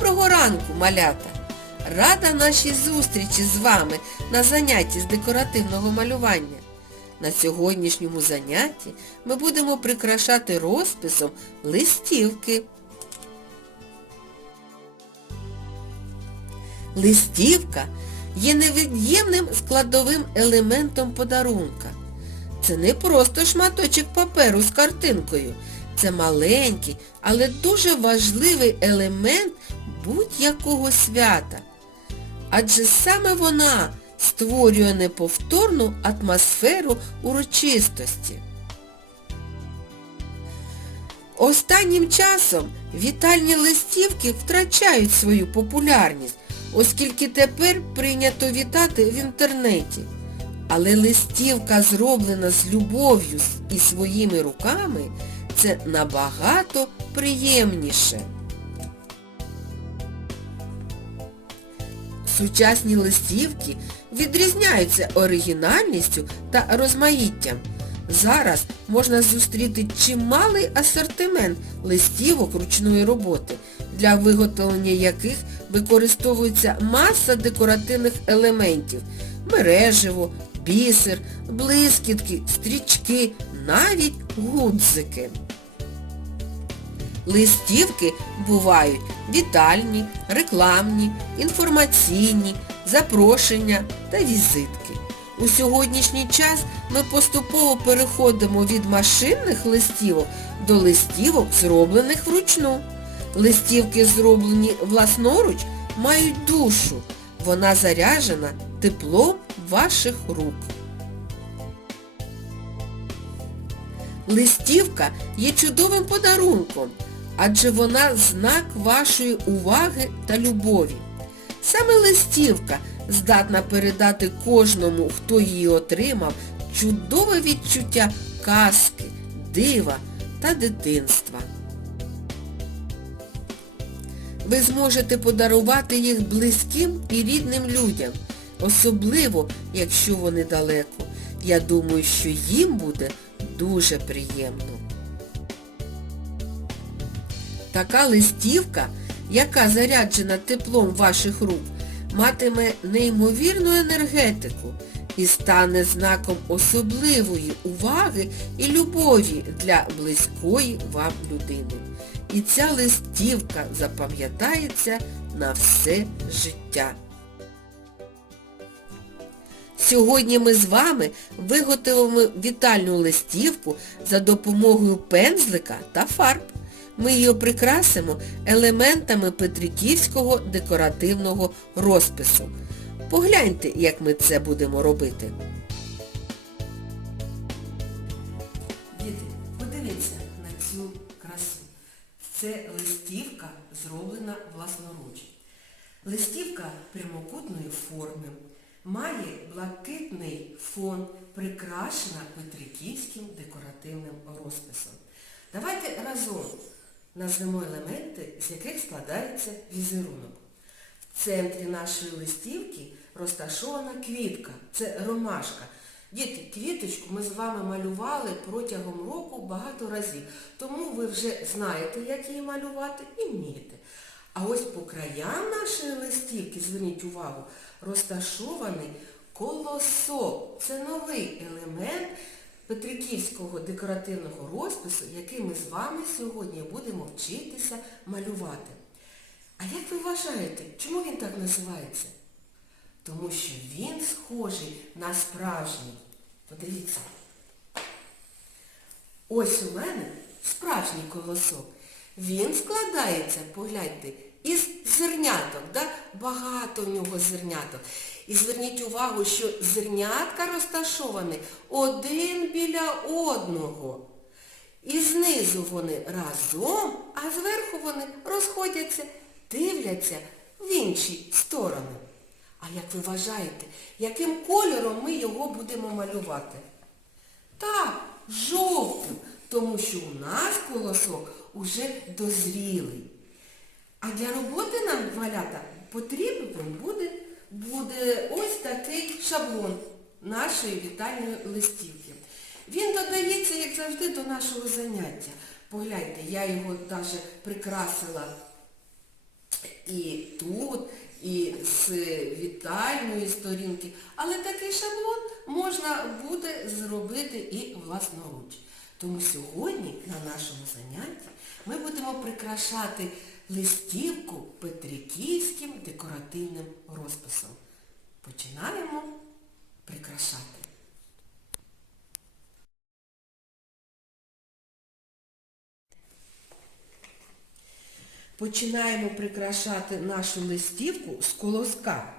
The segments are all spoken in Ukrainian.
Доброго ранку, малята! Рада нашій зустрічі з вами на занятті з декоративного малювання. На сьогоднішньому занятті ми будемо прикрашати розписом листівки. Листівка є невід'ємним складовим елементом подарунка. Це не просто шматочок паперу з картинкою. Це маленький, але дуже важливий елемент будь-якого свята. Адже саме вона створює неповторну атмосферу урочистості. Останнім часом вітальні листівки втрачають свою популярність, оскільки тепер прийнято вітати в інтернеті. Але листівка, зроблена з любов'ю і своїми руками, це набагато приємніше. Сучасні листівки відрізняються оригінальністю та розмаїттям. Зараз можна зустріти чималий асортимент листівок ручної роботи, для виготовлення яких використовується маса декоративних елементів мережево, бісер, блискітки, стрічки, навіть гудзики. Листівки бувають вітальні, рекламні, інформаційні, запрошення та візитки. У сьогоднішній час ми поступово переходимо від машинних листівок до листівок, зроблених вручну. Листівки, зроблені власноруч, мають душу. Вона заряджена теплом ваших рук. Листівка є чудовим подарунком, адже вона знак вашої уваги та любові. Саме листівка здатна передати кожному, хто її отримав, чудове відчуття казки, дива та дитинства. Ви зможете подарувати їх близьким і рідним людям, особливо, якщо вони далеко. Я думаю, що їм буде дуже приємно. Така листівка, яка заряджена теплом ваших рук, матиме неймовірну енергетику і стане знаком особливої уваги і любові для близької вам людини. І ця листівка запам'ятається на все життя. Сьогодні ми з вами виготовимо вітальну листівку за допомогою пензлика та фарб. Ми її прикрасимо елементами петриківського декоративного розпису. Погляньте, як ми це будемо робити. Діти, подивіться на цю красу. Це листівка, зроблена власноруч. Листівка прямокутної форми, має блакитний фон, прикрашена петриківським декоративним розписом. Давайте разом назвемо елементи, з яких складається візерунок. В центрі нашої листівки розташована квітка, це ромашка. Діти, квіточку ми з вами малювали протягом року багато разів, тому ви вже знаєте, як її малювати і вмієте. А ось по краям нашої листівки, зверніть увагу, розташований колосок. Це новий елемент петриківського декоративного розпису, який ми з вами сьогодні будемо вчитися малювати. А як ви вважаєте, чому він так називається? Тому що він схожий на справжній. Подивіться. Ось у мене справжній колосок. Він складається, погляньте, із зерняток. Да? Багато в нього зерняток. І зверніть увагу, що зернятка розташовані один біля одного. І знизу вони разом, а зверху вони розходяться, дивляться в інші сторони. А як ви вважаєте, яким кольором ми його будемо малювати? Так, жовтим, тому що у нас колосок уже дозрілий. А для роботи нам, малята, потрібен буде, буде ось такий шаблон нашої вітальної листівки. Він додається, як завжди, до нашого заняття. Погляньте, я його навіть прикрасила і тут, і з вітальної сторінки. Але такий шаблон можна буде зробити і власноруч. Тому сьогодні на нашому занятті ми будемо прикрашати листівку петриківським декоративним розписом. Починаємо прикрашати. Починаємо прикрашати нашу листівку з колоска.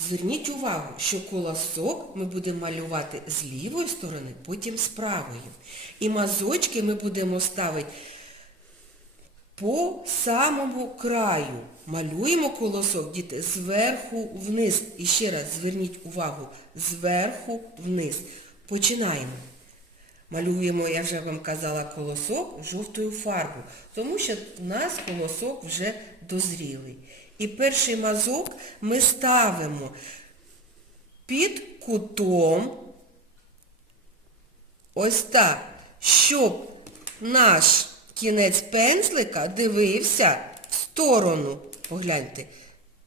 Зверніть увагу, що колосок ми будемо малювати з лівої сторони, потім з правої. І мазочки ми будемо ставити по самому краю. Малюємо колосок, діти, зверху вниз. І ще раз зверніть увагу, зверху вниз. Починаємо. Малюємо, я вже вам казала, колосок жовтою фарбою, тому що в нас колосок вже дозрілий. І перший мазок ми ставимо під кутом, ось так, щоб наш кінець пензлика дивився в сторону. Погляньте,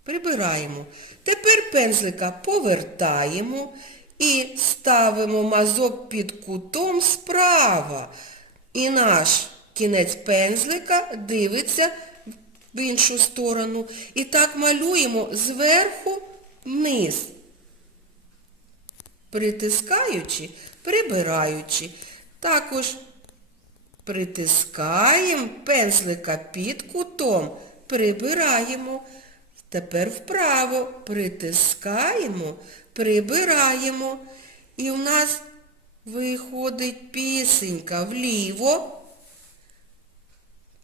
прибираємо. Тепер пензлика повертаємо і ставимо мазок під кутом справа. І наш кінець пензлика дивиться в іншу сторону. І так малюємо зверху вниз, притискаючи, прибираючи. Також притискаємо пензлика під кутом, прибираємо. Тепер вправо притискаємо, прибираємо. І в нас виходить пісенька вліво.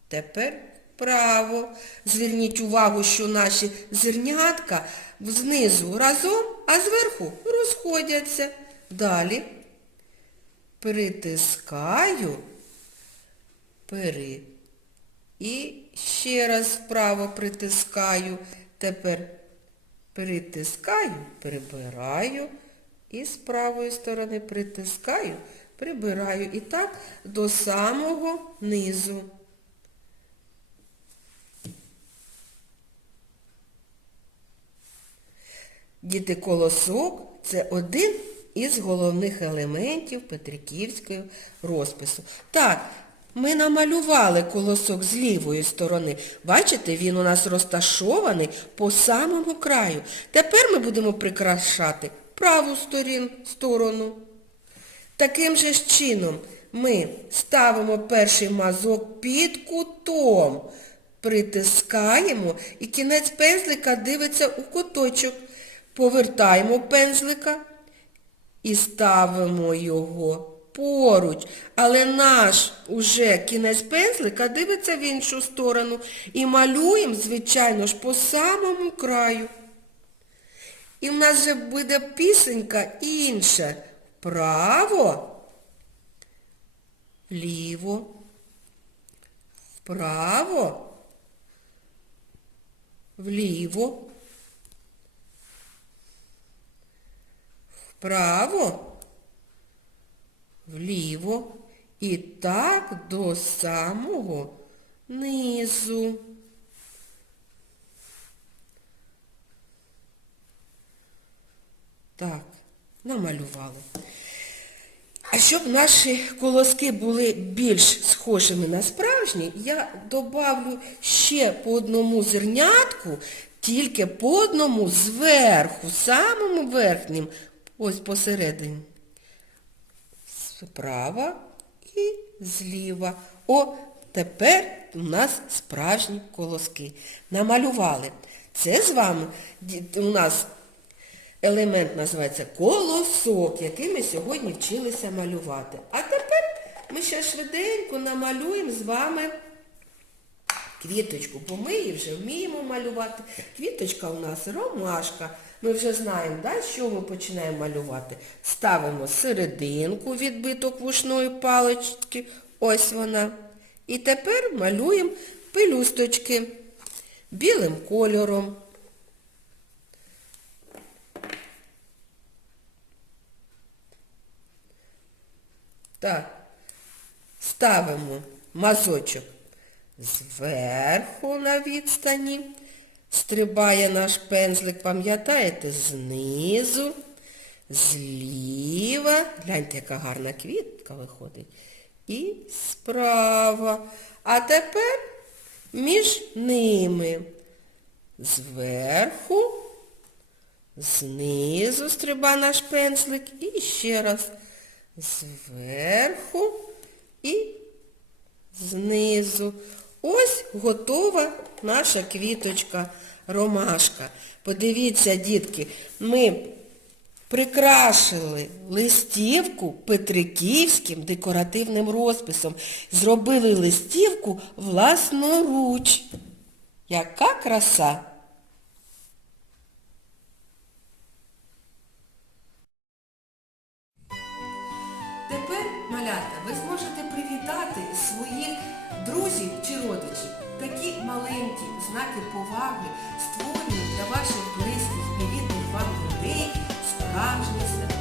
Тепер вправо. Зверніть увагу, що наші зернятка знизу разом, а зверху розходяться. Далі притискаю, пери. І ще раз вправо притискаю. Тепер притискаю, прибираю. І з правої сторони притискаю, прибираю. І так до самого низу. Діти колосок це один із головних елементів Петриківського розпису. Так, ми намалювали колосок з лівої сторони. Бачите, він у нас розташований по самому краю. Тепер ми будемо прикрашати праву сторін, сторону. Таким же чином ми ставимо перший мазок під кутом, притискаємо і кінець пензлика дивиться у куточок. Повертаємо пензлика і ставимо його поруч. Але наш уже кінець пензлика дивиться в іншу сторону. І малюємо, звичайно ж, по самому краю. І в нас вже буде пісенька інша. Вправо, вліво, вправо, вліво. Вправо, вліво і так до самого низу. Так, намалювали. А щоб наші колоски були більш схожими на справжні, я добавлю ще по одному зернятку, тільки по одному зверху, самому верхнім, ось посередині. Справа і зліва. О, тепер у нас справжні колоски. Намалювали. Це з вами у нас елемент називається колосок, який ми сьогодні вчилися малювати. А тепер ми ще швиденько намалюємо з вами квіточку, бо ми її вже вміємо малювати. Квіточка у нас ромашка. Ми вже знаємо, да, що ми починаємо малювати. Ставимо серединку відбиток вушної палички. Ось вона. І тепер малюємо пелюсточки білим кольором. Так, ставимо мазочок зверху на відстані, стрибає наш пензлик, пам'ятаєте, знизу, зліва. Гляньте, яка гарна квітка виходить. І справа. А тепер між ними. Зверху, знизу стриба наш пензлик і ще раз. Зверху і знизу. Ось готова наша квіточка ромашка. Подивіться, дітки, ми прикрашили листівку петриківським декоративним розписом. Зробили листівку власноруч. Яка краса! Малята, ви зможете привітати своїх друзів чи родичів. Такі маленькі знаки поваги створюють для ваших близьких і рідних вам людей справжнє свято.